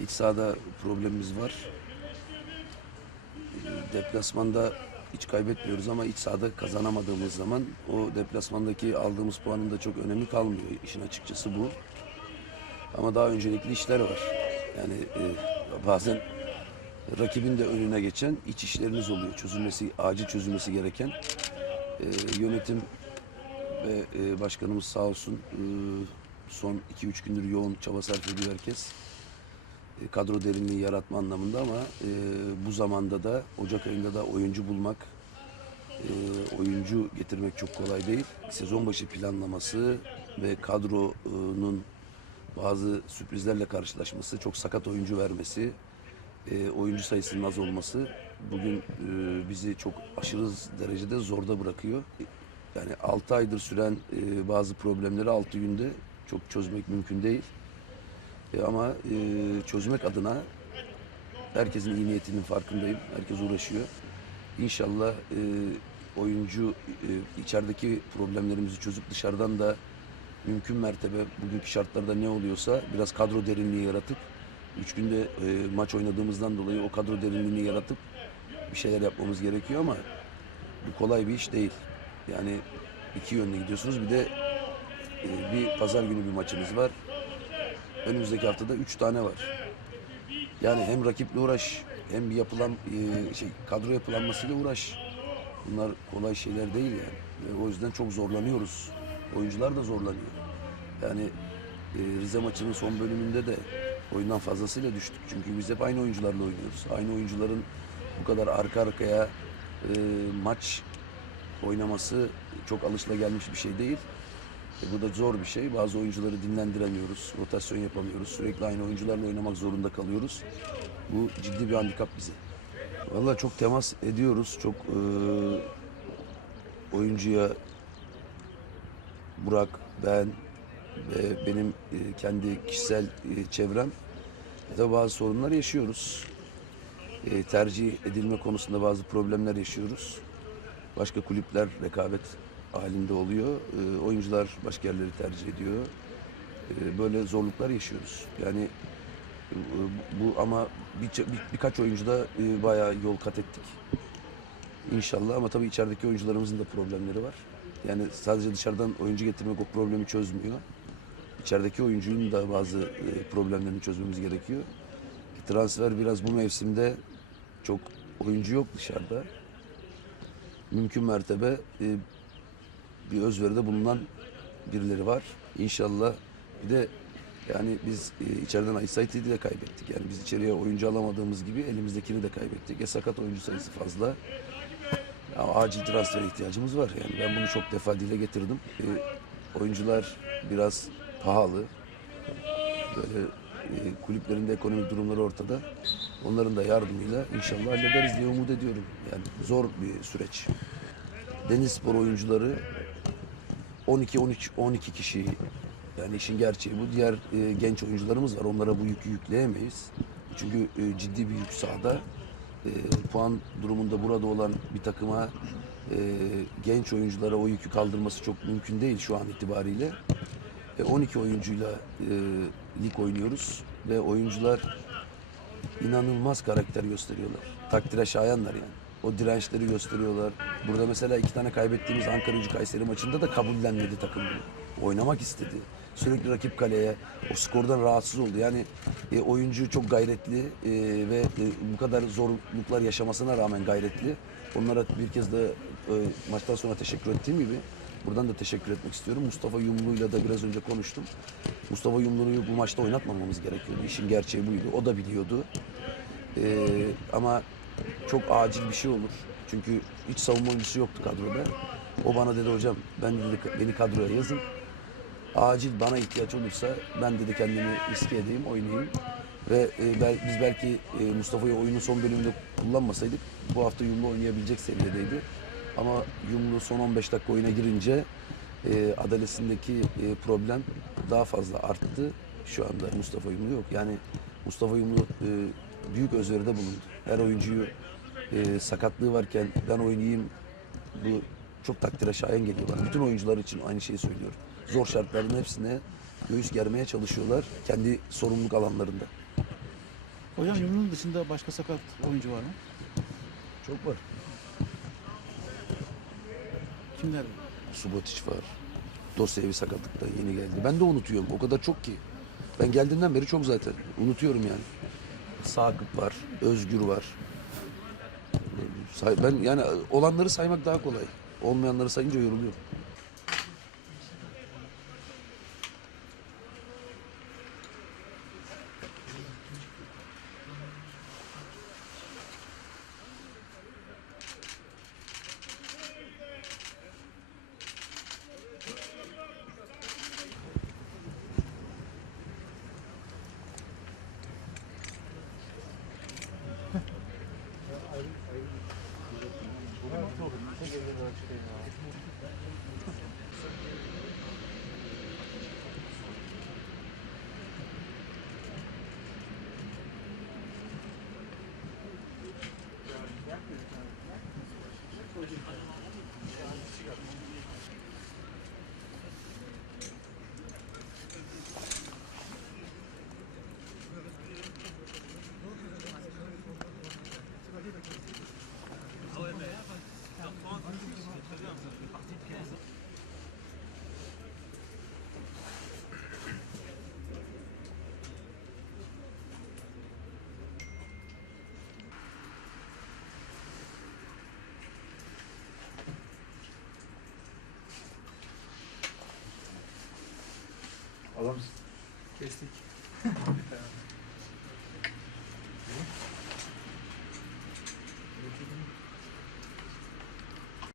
İç sahada problemimiz var. Ee, Deplasmanda hiç kaybetmiyoruz ama iç sahada kazanamadığımız zaman o deplasmandaki aldığımız puanın da çok önemi kalmıyor. İşin açıkçası bu. Ama daha öncelikli işler var. Yani e, bazen rakibin de önüne geçen iç işleriniz oluyor. Çözülmesi, acil çözülmesi gereken. E, yönetim ve e, başkanımız sağ olsun e, son 2-3 gündür yoğun çaba sarf ediyor herkes. Kadro derinliği yaratma anlamında ama e, bu zamanda da Ocak ayında da oyuncu bulmak, e, oyuncu getirmek çok kolay değil. Sezon başı planlaması ve kadronun bazı sürprizlerle karşılaşması, çok sakat oyuncu vermesi, e, oyuncu sayısının az olması bugün e, bizi çok aşırı derecede zorda bırakıyor. Yani 6 aydır süren e, bazı problemleri 6 günde çok çözmek mümkün değil. Ama e, çözmek adına herkesin iyi niyetinin farkındayım. Herkes uğraşıyor. İnşallah e, oyuncu e, içerideki problemlerimizi çözüp dışarıdan da mümkün mertebe bugünkü şartlarda ne oluyorsa biraz kadro derinliği yaratıp üç günde e, maç oynadığımızdan dolayı o kadro derinliğini yaratıp bir şeyler yapmamız gerekiyor ama bu kolay bir iş değil. Yani iki yönlü gidiyorsunuz. Bir de e, bir pazar günü bir maçımız var. Önümüzdeki haftada üç tane var. Yani hem rakiple uğraş hem yapılan e, şey kadro yapılanmasıyla uğraş. Bunlar kolay şeyler değil yani. Ve o yüzden çok zorlanıyoruz. Oyuncular da zorlanıyor. Yani e, Rize maçının son bölümünde de oyundan fazlasıyla düştük. Çünkü biz hep aynı oyuncularla oynuyoruz. Aynı oyuncuların bu kadar arka arkaya e, maç oynaması çok alışılagelmiş bir şey değil. E, bu da zor bir şey. Bazı oyuncuları dinlendiremiyoruz, rotasyon yapamıyoruz. Sürekli aynı oyuncularla oynamak zorunda kalıyoruz. Bu ciddi bir handikap bize. Vallahi çok temas ediyoruz. Çok e, oyuncuya Burak, ben ve benim e, kendi kişisel e, çevrem de bazı sorunlar yaşıyoruz. E, tercih edilme konusunda bazı problemler yaşıyoruz. Başka kulüpler rekabet halinde oluyor. E, oyuncular başka yerleri tercih ediyor. E, böyle zorluklar yaşıyoruz. Yani e, bu ama bir, bir, birkaç oyuncuda e, bayağı yol kat ettik. İnşallah ama tabii içerideki oyuncularımızın da problemleri var. Yani sadece dışarıdan oyuncu getirmek o problemi çözmüyor. İçerideki oyuncunun da bazı e, problemlerini çözmemiz gerekiyor. Transfer biraz bu mevsimde çok oyuncu yok dışarıda. Mümkün mertebe e, bir özveride bulunan birileri var. İnşallah bir de yani biz e, içeriden Aysait'i de kaybettik. Yani biz içeriye oyuncu alamadığımız gibi elimizdekini de kaybettik. E, sakat oyuncu sayısı fazla. Ya, acil transfer ihtiyacımız var. Yani ben bunu çok defa dile getirdim. E, oyuncular biraz pahalı. Böyle e, kulüplerin de ekonomik durumları ortada. Onların da yardımıyla inşallah hallederiz diye umut ediyorum. Yani zor bir süreç. Deniz spor oyuncuları 12 13 12 kişi yani işin gerçeği bu. Diğer e, genç oyuncularımız var. Onlara bu yükü yükleyemeyiz. Çünkü e, ciddi bir yük sahada. E, puan durumunda burada olan bir takıma e, genç oyunculara o yükü kaldırması çok mümkün değil şu an itibariyle. E, 12 oyuncuyla e, lig oynuyoruz ve oyuncular inanılmaz karakter gösteriyorlar. Takdire şayanlar yani. O dirençleri gösteriyorlar. Burada mesela iki tane kaybettiğimiz Ankara Gücü Kayseri maçında da kabullenmedi takım. Oynamak istedi. Sürekli rakip kaleye o skordan rahatsız oldu. Yani e, oyuncu çok gayretli e, ve e, bu kadar zorluklar yaşamasına rağmen gayretli. Onlara bir kez de e, maçtan sonra teşekkür ettiğim gibi buradan da teşekkür etmek istiyorum. Mustafa Yumlu'yla da biraz önce konuştum. Mustafa Yumlu'yu bu maçta oynatmamamız gerekiyordu. İşin gerçeği buydu. O da biliyordu. Ee, ama çok acil bir şey olur. Çünkü hiç savunma oyuncusu yoktu kadroda. O bana dedi hocam ben dedi beni kadroya yazın. Acil bana ihtiyaç olursa ben dedi kendimi riske edeyim, oynayayım. Ve e, bel- biz belki e, Mustafa'yı oyunun son bölümünde kullanmasaydık bu hafta Yumlu oynayabilecek seviyedeydi. Ama Yumlu son 15 dakika oyuna girince e, adalesindeki e, problem daha fazla arttı. Şu anda Mustafa Yumlu yok. Yani Mustafa Yumlu e, büyük özveride bulundu. Her oyuncuyu e, sakatlığı varken ben oynayayım bu çok takdire şayan geliyor bana. Bütün oyuncular için aynı şeyi söylüyorum. Zor şartların hepsine göğüs germeye çalışıyorlar kendi sorumluluk alanlarında. Hocam Yumru'nun dışında başka sakat oyuncu var mı? Çok var. Kimler? Subotic var. Dosyevi sakatlıktan yeni geldi. Ben de unutuyorum. O kadar çok ki. Ben geldiğimden beri çok zaten. Unutuyorum yani. Sakıp var. Özgür var. Say- Ben yani olanları saymak daha kolay. Olmayanları sayınca yoruluyorum. Kestik.